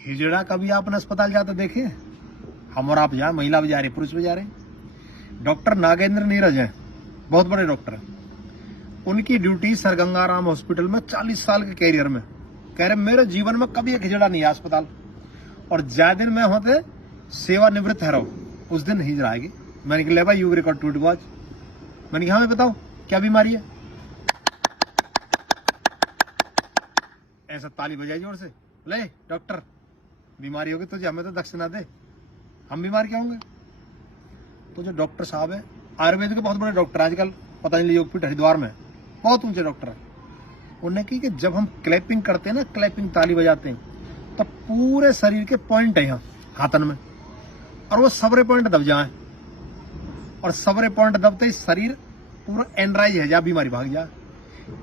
हिजड़ा कभी आपने अस्पताल जाते देखे? हम और आप जाए, महिला भी जा रही, पुरुष भी जा रहे। डॉक्टर नागेंद्र नीरज हैं, बहुत बड़े डॉक्टर हैं। उनकी ड्यूटी सर गंगाराम हॉस्पिटल में 40 साल के कैरियर में, कह रहे मेरे जीवन में कभी एक हिजड़ा नहीं है अस्पताल, और ज्यादा दिन में होते सेवानिवृत्त है रहो, उस दिन हिजड़ा आएगी। मैंने कहा ले भाई यू रिकॉर्ड टू वॉच। मैंने कहा हमें बताओ क्या बीमारी है? ऐसा ताली बजाई जोर से, ले डॉक्टर बीमारी होगी तुझे, हमें तो दक्षिणा दे, हम बीमार क्या होंगे? तो जो डॉक्टर साहब है आयुर्वेद के बहुत बड़े डॉक्टर आजकल पतंजलि योगपीठ हरिद्वार में बहुत ऊंचे डॉक्टर है, उन्होंने की कि जब हम क्लैपिंग करते हैं ना, क्लैपिंग ताली बजाते हैं, तो पूरे शरीर के पॉइंट है यहाँ हाथन में, और वो सबरे पॉइंट दब जाए, और सबरे पॉइंट दबते ही शरीर पूरा एनराइज है जा, बीमारी भाग जाए।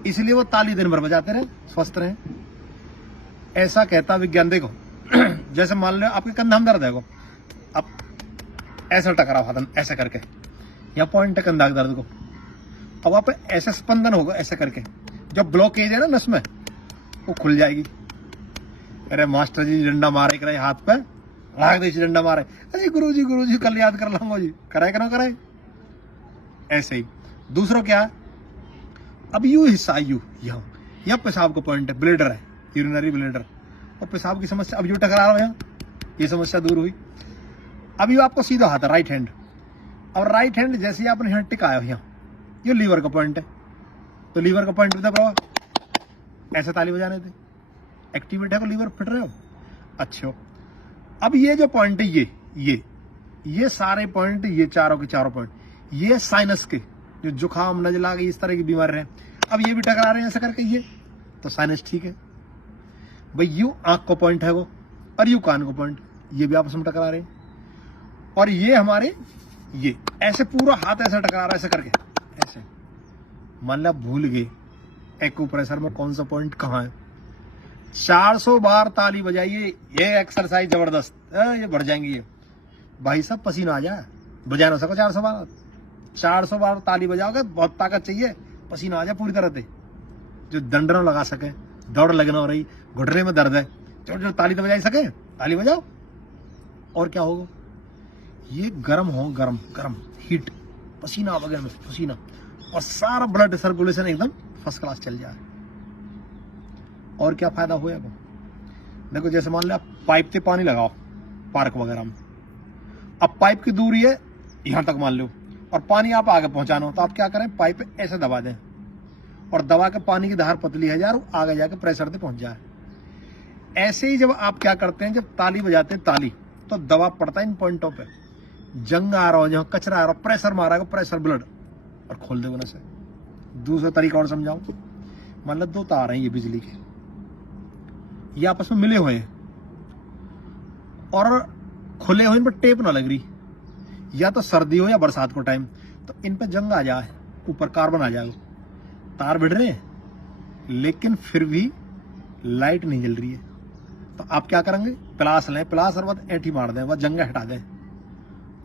इसलिए वो ताली दिन भर बजाते रहे, स्वस्थ रहे। ऐसा कहता विज्ञान। देखो जैसे मान लो आपके कंधा में दर्द है, अब ऐसा टकराओ हाथन ऐसा करके, यहाँ पॉइंट है कंधा के दर्द को, अब आप ऐसा स्पंदन होगा ऐसा करके, जब ब्लॉकेज है ना नस में वो खुल जाएगी। अरे मास्टर जी डंडा मारे करे हाथ पे, लाग दे डंडा मारे, अरे गुरु जी कल याद कर लाऊंगा जी, कराए कि ना कराए। ऐसे ही दूसरों क्या है, अब यू हिस्सा यू यहाँ पेशाब का पॉइंट है, ब्लेडर है, यूरिनरी ब्लेडर, और पेशाब की समस्या, अब यू टकरा रहा है यहाँ, ये समस्या दूर हुई। अब यू आपको सीधा हाथ है राइट हैंड, और राइट हैंड जैसे ही आपने यहाँ टिकाया यहाँ, ये लीवर का पॉइंट है, तो लीवर का पॉइंट दब रहा, ऐसे ताली बजाने थे, एक्टिवेट है को लीवर फिट रहे हो। अच्छा अब ये जो पॉइंट है ये सारे पॉइंट, ये चारों के चारों पॉइंट, ये साइनस के जो जुकाम नजला की इस तरह की बीमारी रहे, अब ये भी टकरा रहे हैं ऐसा करके, ये तो साइनस ठीक है भाई। यू आंख को पॉइंट है वो, और यू कान को पॉइंट, ये भी आपस में टकरा रहे हैं। और ये हमारे ये ऐसे पूरा हाथ ऐसा टकरा रहा है ऐसा करके, ऐसे मान लो भूल गए एक्यूप्रेशर में कौन सा पॉइंट कहाँ है। 400 बार ताली बजाइए, ये एक्सरसाइज जबरदस्त, ये बढ़ जाएंगी ये भाई साहब, पसीना आ जाए, बजा ना सको 400 बार ताली बजाओगे, बहुत ताकत चाहिए, पसीना आ जाए पूरी तरह से, जो दंडरों लगा सके, दौड़ लगना हो रही, घुटने में दर्द है, जो ताली तो बजा सके, ताली बजाओ। और क्या होगा, ये गर्म हो, गर्म हीट, पसीना वगैरह में पसीना, और सारा ब्लड सर्कुलेशन एकदम फर्स्ट क्लास चल जाए। और क्या फायदा होएगा, देखो जैसे मान लो आप पाइप से पानी लगाओ पार्क वगैरह में, अब पाइप की दूरी है यहां तक मान लो, और पानी आप आगे पहुंचाना हो, तो आप क्या करें, पाइप ऐसे दबा दें, और दबा के पानी की धार पतली है यार, आगे जाके प्रेशर से पहुंच जाए। ऐसे ही जब आप क्या करते हैं, जब ताली बजाते हैं ताली, तो दबाव पड़ता है इन पॉइंटों पे, जंग आ रहा हो, जहाँ कचरा आ रहा हो, प्रेशर मारा, प्रेशर ब्लड, और खोल दे से। दूसरा तरीका और समझाऊं, मान लो 2 तार हैं ये बिजली के, ये आपस में मिले हुए हैं, और खुले हुए, इन पर टेप ना लग रही, या तो सर्दी हो या बरसात को टाइम, तो इन पे जंग आ जाए, ऊपर कार्बन आ जाएगा, तार भिड़ रहे हैं लेकिन फिर भी लाइट नहीं जल रही है, तो आप क्या करेंगे, प्लास लें, प्लास और बाद ऐंठी मार दें, वह जंग हटा दें,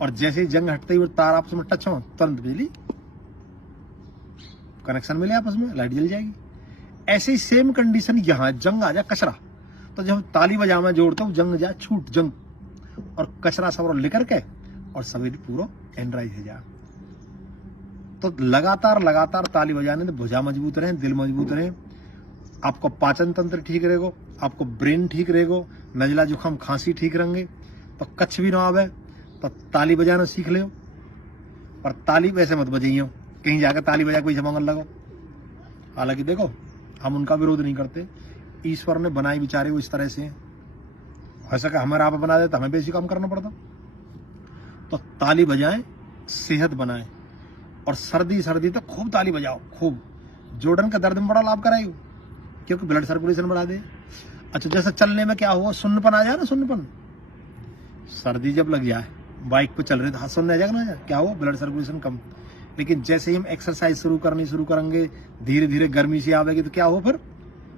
और जैसे ही जंग हटते ही वो तार आपस में टच हो, तुरंत बिजली कनेक्शन मिले, आपस में लाइट जल जाएगी। ऐसे ही सेम कंडीशन यहाँ, जंग आ जाए, कचरा, तो जब ताली बजा में जोड़ते हो, जंग जाए छूट जंग, और कचरा सब लेकर के, और शरीर पूरा एनराइज हो जाए। तो लगातार ताली बजाने से भुजा मजबूत रहे, दिल मजबूत रहे, आपको पाचन तंत्र ठीक रहेगा, आपको ब्रेन ठीक रहेगा, नजला जुकाम खांसी ठीक रहेंगे, तो कच्छ भी ना आवे, तो ताली बजाना सीख ले। और ताली वैसे मत बजाइयो, कहीं जाकर ताली बजा कोई जमांगल लगो। हालांकि देखो हम उनका विरोध नहीं करते, ईश्वर ने बनाए बेचारे वो इस तरह से हैं, हो सके हमारे आप बना दे तो हमें बेसी काम करना पड़ता। तो ताली बजाएं, सेहत बनाएं, और सर्दी तो खूब ताली बजाओ, खूब। जोड़न का दर्द में बड़ा लाभ कराएगी, क्योंकि ब्लड सर्कुलेशन बढ़ा दे। अच्छा जैसे चलने में क्या हुआ, सुन्नपन आ जाए ना, सुन्नपन, सर्दी जब लग जाए, बाइक पे चल रहे तो हाथ सुनने आ जाएगा ना, क्या हुआ, ब्लड सर्कुलेशन कम। लेकिन जैसे ही हम एक्सरसाइज शुरू करेंगे, धीरे धीरे गर्मी सी आवेगी, तो क्या हो,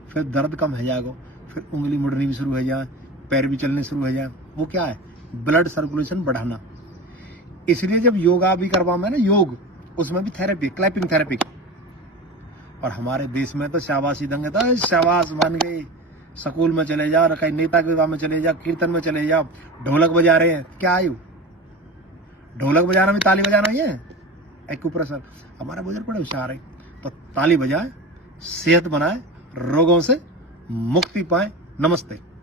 फिर दर्द कम हो जाएगा, फिर उंगली मुड़नी भी शुरू हो जाए, पैर भी चलने शुरू हो जाए। वो क्या है, ब्लड सर्कुलेशन बढ़ाना। इसलिए जब योगा भी करवा में ना, योग, उसमें भी थेरेपी, क्लैपिंग थेरेपी। और हमारे देश में तो शाबाशी देंगे तो शाबाश मान गई, स्कूल में चले जाओ, कहीं नेता के विवाह में चले जाओ, कीर्तन में चले जाओ, ढोलक बजा रहे हैं, क्या आयु? ढोलक बजाना भी ताली बजाना ही है। एक्यूप्रेशर, हमारा बुजुर्ग बड़े होशियार है, तो ताली बजाए, सेहत बनाए, रोगों से मुक्ति पाए। नमस्ते।